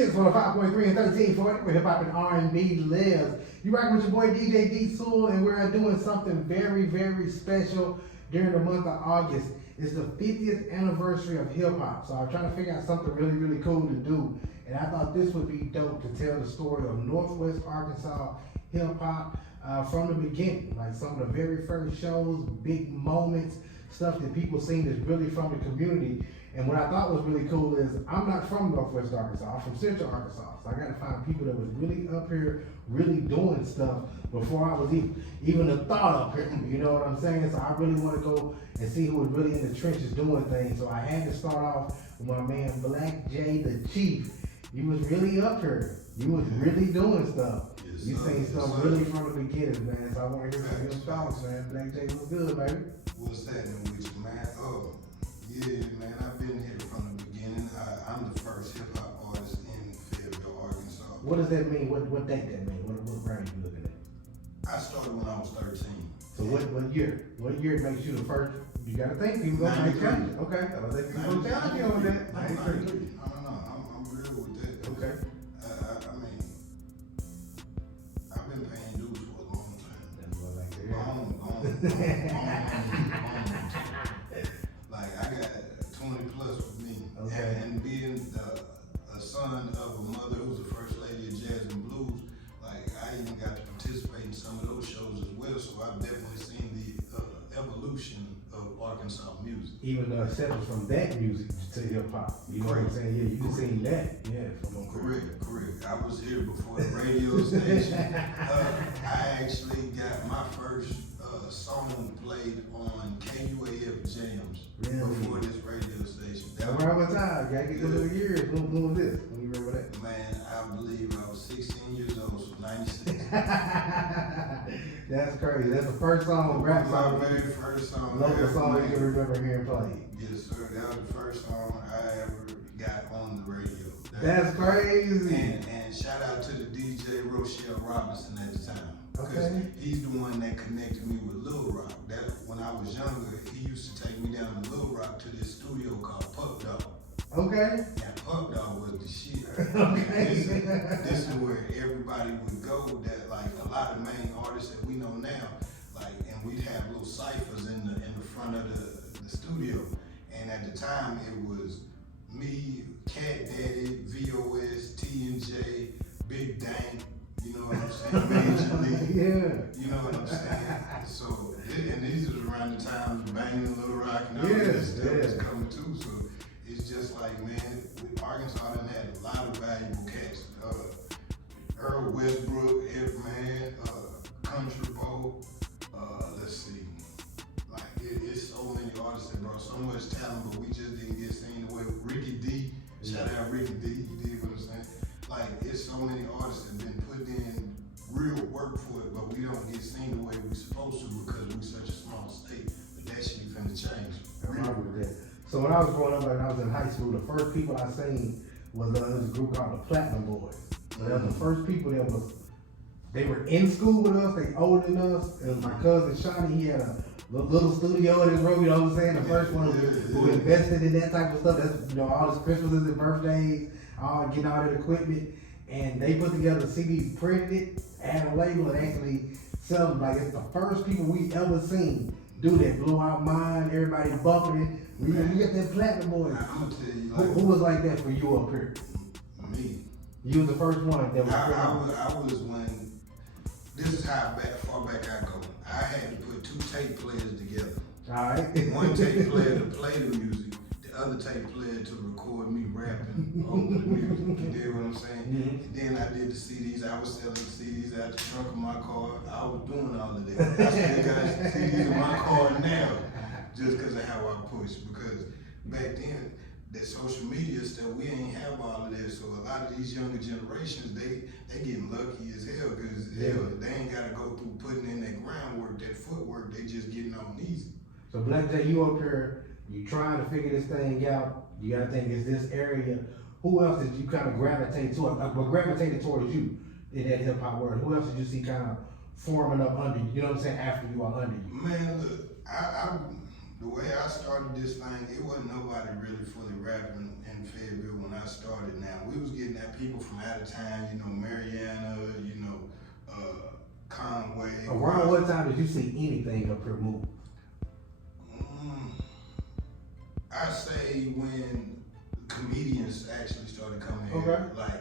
Kids for the 5.3 and 1340 for hip hop and R&B lives. You rocking with your boy DJ D Sewell, and we're doing something very, very special during the month of August. It's the 50th anniversary of hip hop, so I'm trying to figure out something really, really cool to do. And I thought this would be dope to tell the story of Northwest Arkansas hip hop from the beginning, like some of the very first shows, big moments, stuff that people seen that's really from the community. And what I thought was really cool is I'm not from Northwest Arkansas, I'm from Central Arkansas. So I got to find people that was really up here, really doing stuff before I was even a thought up here. You know what I'm saying? So I really want to go and see who was really in the trenches doing things. So I had to start off with my man Blacc J, the Chief. You was really up here. You was really doing stuff. Yes, you seen stuff really from the beginning, man. So I want to hear some of your thoughts, man. Blacc J, what's good, baby? What's happening with you, man? Yeah, man, I've been here from the beginning. I'm the first hip hop artist in Fayetteville, Arkansas. What does that mean? What date that mean? What brand you looking at? I started when I was 13. So what year? What year makes you the first? You gotta think people gonna make changes. Okay, I was like, people gonna challenge you on that. No, I'm real with that. Okay. I mean, I've been paying dues for a long time. That's what I like to hear. Like I got 20 plus for me. Okay. And being a son of a mother who's the first lady of jazz and blues, like I even got to participate in some of those shows as well. So I've definitely seen the evolution of Arkansas music. Even the acceptance from that music to hip hop. You know what I'm saying? Yeah, you can seen that. Yeah, from Correct. I was here before the radio station. I actually got my first song played on KUAF Jams before this radio station. Around what time? You gotta get those little years. When was this? When you remember that? Man, I believe I was 16 years old, so 96. That's crazy. That's the first song, rap song. My very first song. Local song you can remember hearing played. Yes, sir. That was the first song I ever got on the radio. That's crazy. And shout out to the DJ Rochelle Robinson at the time. Okay. He's the one that connected me with Lil Rock. That when I was younger, he used to take me down to Lil Rock to this studio called Pup Dog. Okay. And Pup Dog was the shit. Okay. This is where everybody would go. That like a lot of main artists that we know now, like, and we'd have little ciphers in the front of the studio. And at the time, it was me, Cat Daddy, VOS, T&J, Big Dang. You know what I'm saying? Major League. Yeah. You know what I'm saying? So, and these are around the time Banging Little Rock and all this stuff was coming too. So it's just like, man, Arkansas done had a lot of valuable cats. Earl Westbrook, F-Man, Country Bowl. Let's see. Like, it's so many artists that brought so much talent, but we just didn't get seen the way. Ricky D. Shout out Ricky D. You dig what I'm saying? Like, it's so many artists that been put in real work for it, but we don't get seen the way we supposed to because we're such a small state. But that shit finna change. I remember that. So when I was growing up and I was in high school, the first people I seen was a group called the Platinum Boys. So they were the first people they were in school with us, they older than us. And my cousin Shawnee, he had a little studio in his room, you know what I'm saying? The first one who invested in that type of stuff. That's, all his Christmases and birthdays, getting all that equipment. And they put together CDs, printed it, add a label, and actually sell them. Like, it's the first people we ever seen do that. Blew out mine, everybody bumping it. We got that Platinum Boy. I'm gonna tell you, like, who was like that for you up here? Me. You was the first one that was. I was when. This is how far back I go. I had to put 2 tape players together. All right. One tape player to play the music, the other tape player to record me rapping over the music. You dig what I'm saying? Mm-hmm. And then I did the CDs. I was selling the CDs out the trunk of my car. I was doing all of that. I still got CDs in my car now, just because of how I push. Because back then, that social media stuff, we ain't have all of that. So a lot of these younger generations, they getting lucky as hell because they ain't got to go through putting in that groundwork, that footwork. They just getting on easy. So Blacc J, you up here, you trying to figure this thing out. You gotta think, is this area? Who else did you kind of gravitate toward? Gravitated towards you in that hip hop world. Who else did you see kind of forming up under you? You know what I'm saying? After you or under you? Man, look, The way I started this thing, it wasn't nobody really fully rapping in Fayetteville when I started. Now, we was getting at people from out of town, you know, Mariana, you know, Conway. Around what time did you see anything up here move? I say when comedians actually started coming here. Like,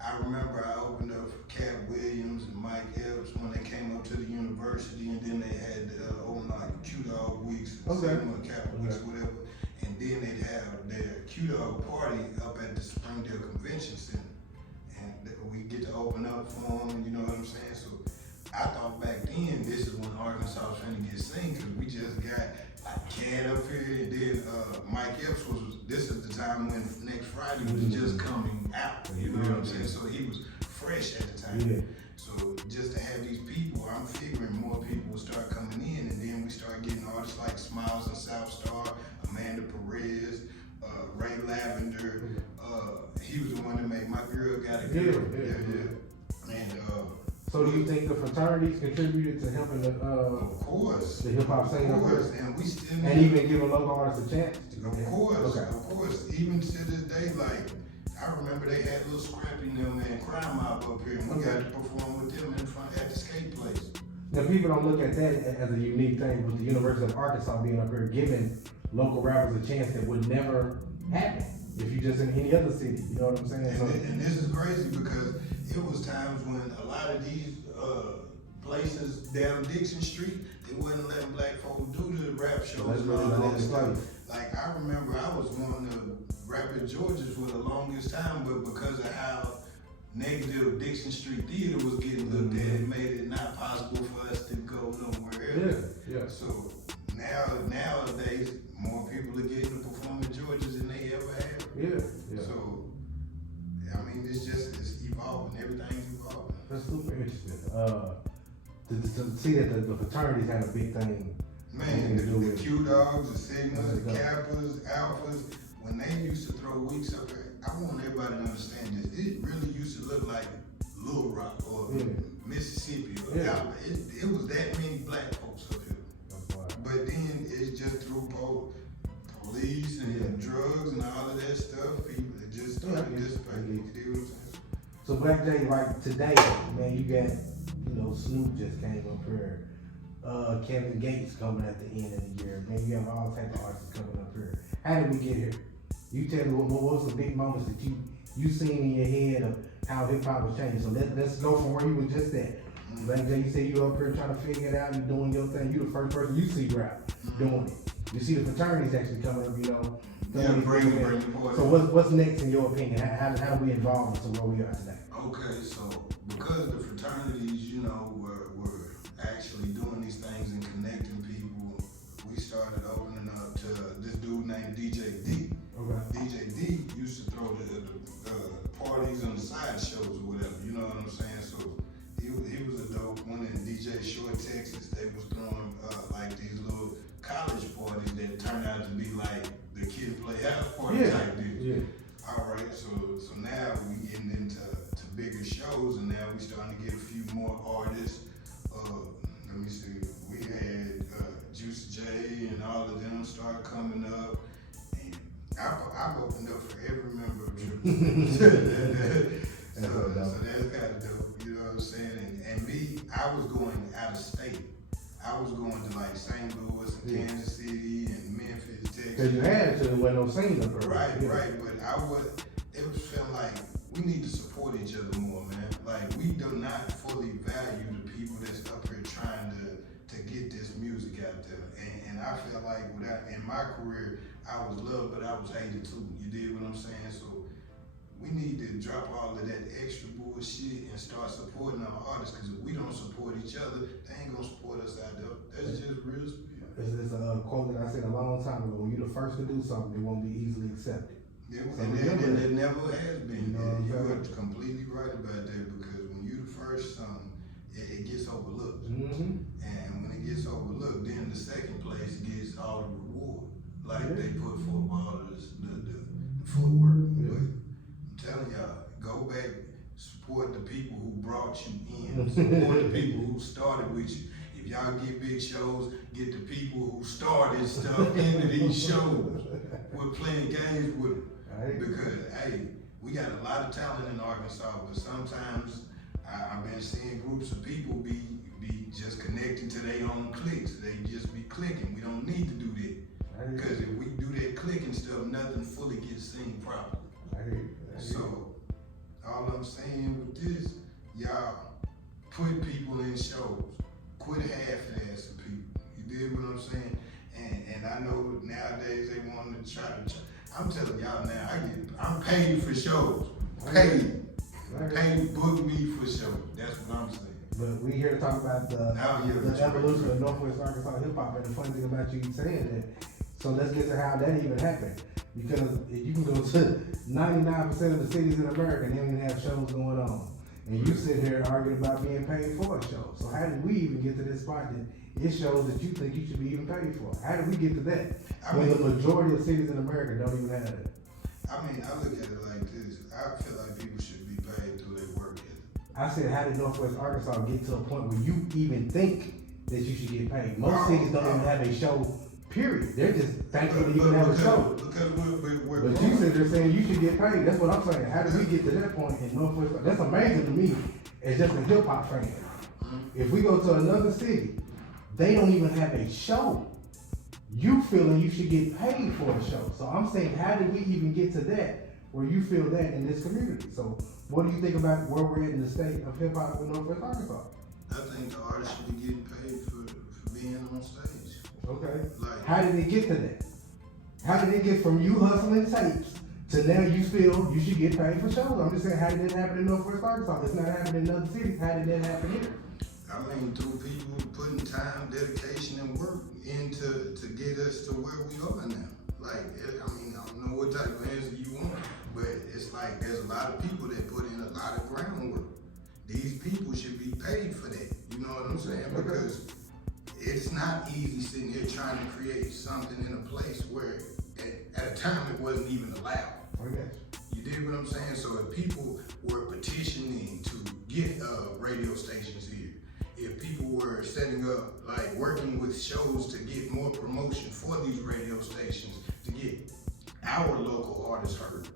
I remember I opened up for Cat Williams and Mike Epps when they came up to the university, and then they had like Q-Dog weeks, Sigma Kappa weeks, whatever. And then they'd have their Q-Dog party up at the Springdale Convention Center. And we get to open up for them, you know what I'm saying? So I thought back then, this is when Arkansas was trying to get seen, because we just got like Cat up here, and then Mike Epps this is the time when Next Friday was just coming out, you know what I'm saying? So he was fresh at the time. So just to have these people, I'm figuring more people will start coming in, and then we start getting artists like Smiles and South Star, Amanda Perez, Ray Lavender. He was the one that made My Girl Got a Girl. And so do you think the fraternities contributed to helping the of course, the hip hop scene? Of course, and we still and even giving local artists a chance. Of course, even to this day, like I remember they had Little Scrappy and them and Crime Mob up here, and we got to perform with them in front at the skate place. Now people don't look at that as a unique thing, with the University of Arkansas being up here giving local rappers a chance that would never happen if you just in any other city. You know what I'm saying? And this is crazy because it was times when a lot of these places down Dixon Street, they wasn't letting black folk do the rap shows and all that stuff. Like I remember I was one of the rapper Georges for the longest time, but because of how negative Dixon Street Theater was getting looked at, it made it not possible for us to go nowhere else. So nowadays, more people are getting to perform at Georges than they ever have. So, I mean, it's evolving. Everything's evolving. That's super interesting. To see that the fraternities had a big thing. Man, the Q-Dogs, the Sigmas, the Kappas, Alphas, when they used to throw weeks up here, I want everybody to understand this. It really used to look like Little Rock or Mississippi or Alabama. It was that many black folks up here. But then it's just through police and drugs and all of that stuff, people that just started dissipating. You know what I'm saying? So Blacc J, like today, man, you got, Snoop just came up here. Kevin Gates coming at the end of the year. Man, you have all types of artists coming up here. How did we get here? You tell me what was the big moments that you seen in your head of how hip hop was changing. So let's go from where you were just at. Blacc J, you say you up here trying to figure it out, you doing your thing. You the first person you see rap doing it. You see the fraternities actually coming up, bring the boys. So what's next in your opinion? How do we evolve to where we are today? Okay, so because the fraternities, were actually doing these things and connecting people, we started opening up to this dude named DJ D. DJ D used to throw the parties on the side shows or whatever, you know what I'm saying? So he was a dope one. In DJ Short, Texas, they was throwing like these little college parties that turned out to be like the kid play house party type deal. All right, so now we getting into bigger shows, and now we starting to get a few more artists. Let me see, we had Juice J and all of them start coming up, and I've opened up for every member of Juice. so that's kind of dope, you know what I'm saying? And me, I was going out of state. I was going to like St. Louis and Kansas City and Memphis, Texas. Because you had to when no scene up there. Right, but it was feeling like we need to support each other more, man. Like we do not fully value the people that's up here trying to get this music out there. And I feel like in my career, I was loved, but I was hated too. You dig what I'm saying? So we need to drop all of that extra bullshit and start supporting our artists, because if we don't support each other, they ain't gonna support us out there. That's just real spirit. It's a quote that I said a long time ago: when you're the first to do something, it won't be easily accepted. And it never has been. You are completely right about that, because when you're the first something, it gets overlooked. And when it gets overlooked, then the second place gets all the reward. Like they put forth all of the footwork. But I'm telling y'all, go back, support the people who brought you in, support the people who started with you. If if y'all get big shows, get the people who started stuff into these shows. We're playing games with them. Right. Because, hey, we got a lot of talent in Arkansas, but sometimes I've been seeing groups of people be just connecting to their own clicks. They just be clicking. We don't need to do that. Because if we do that clicking stuff, nothing fully gets seen properly. So, all I'm saying with this, y'all put people in shows. Quit half-assing people. You dig what I'm saying? And I know nowadays they want to try to. I'm telling y'all now, I'm paid for shows. Paid. Paid, book me for shows. That's what I'm saying. But we here to talk about the evolution of Northwest Arkansas hip hop, and the funny thing about you saying that. So let's get to how that even happened. Because you can go to 99% of the cities in America and they don't even have shows going on. And you sit here arguing about being paid for a show. So how did we even get to this spot that it shows that you think you should be even paid for? How did we get to that? When the majority of cities in America don't even have it. I mean, I look at it like this. I feel like people should be paid through their work ethic. I said, how did Northwest Arkansas get to a point where you even think that you should get paid? Most cities don't even have a show, period. They're just thankful that you can have a show. But you said they're saying you should get paid. That's what I'm saying. How did we get to that point in Northwest Arkansas? That's amazing to me as just a hip hop fan. If we go to another city, they don't even have a show. You feeling you should get paid for a show. So I'm saying, how did we even get to that where you feel that in this community? So what do you think about where we're at in the state of hip hop in Northwest Arkansas? I think the artists should be getting paid for being on stage. Okay. Like, how did it get to that? How did it get from you hustling tapes to now you feel you should get paid for shows? I'm just saying, how did it happen in Northwest Arkansas? It's not happening in other cities. How did that happen here? I mean, through people putting time, dedication, and work into to get us to where we are now. Like, I mean, I don't know what type of answer you want, but it's like there's a lot of people that put in a lot of groundwork. These people should be paid for that. You know what I'm saying? Because it's not easy sitting here trying to create something in a place where at a time it wasn't even allowed. Okay. You dig what I'm saying? So if people were petitioning to get radio stations here, if people were setting up, like working with shows to get more promotion for these radio stations, to get our local artists heard.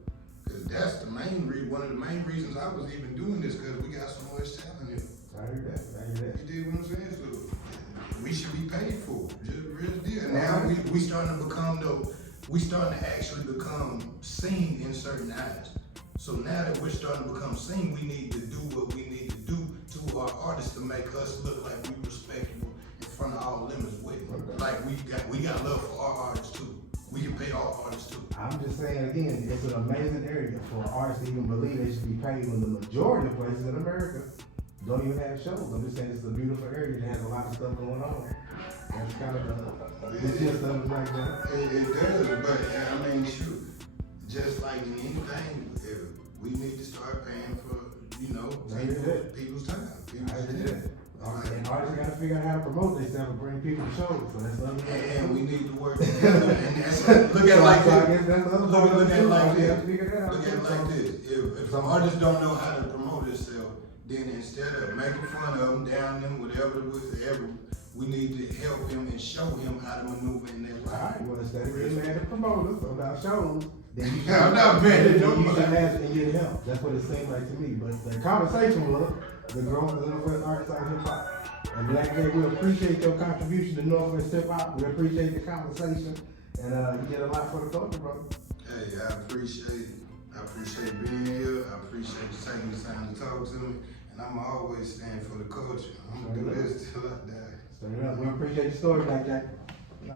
Because that's the main one of the main reasons I was even doing this, because we got so much talent here. I heard that. You dig what I'm saying? So we should be paid for it. Just real deal. Now we starting to become we starting to actually become seen in certain eyes. So now that we're starting to become seen, we need to do what we need to do to our artists to make us look like we respectable in front of all them as well. Like we got love for our artists too. We can pay our artists too. I'm just saying again, it's an amazing area for artists to even believe they should be paid when the majority of places in America don't even have shows. I'm just saying it's a beautiful area that has a lot of stuff going on. That's kind of the gist of it right there. It does, but I mean, shoot, just like in anything, we need to start paying for, people's time. And artists gotta figure out how to promote themselves and bring people to shows. So that's another thing. And we need to work together. And that's look at it like this. Look at it like this. If artists don't know how to promote themselves, then instead of making fun of them, down them, whatever, we need to help him and show him how to maneuver in their life. Alright, well, instead of getting mad at promoters about shows, then you should, I'm not mad at them. you should ask and get help. That's what it seemed like to me. But the conversation was the growth of Northwest Arkansas hip hop. And Blacc, we appreciate your contribution to Northwest hip hop. We appreciate the conversation. And you did a lot for the culture, brother. Hey, I appreciate it. I appreciate being here. I appreciate you taking the time to talk to me. And I'm always stand for the culture. I'm gonna do this till I die. Straight up. We appreciate your story, Blacc.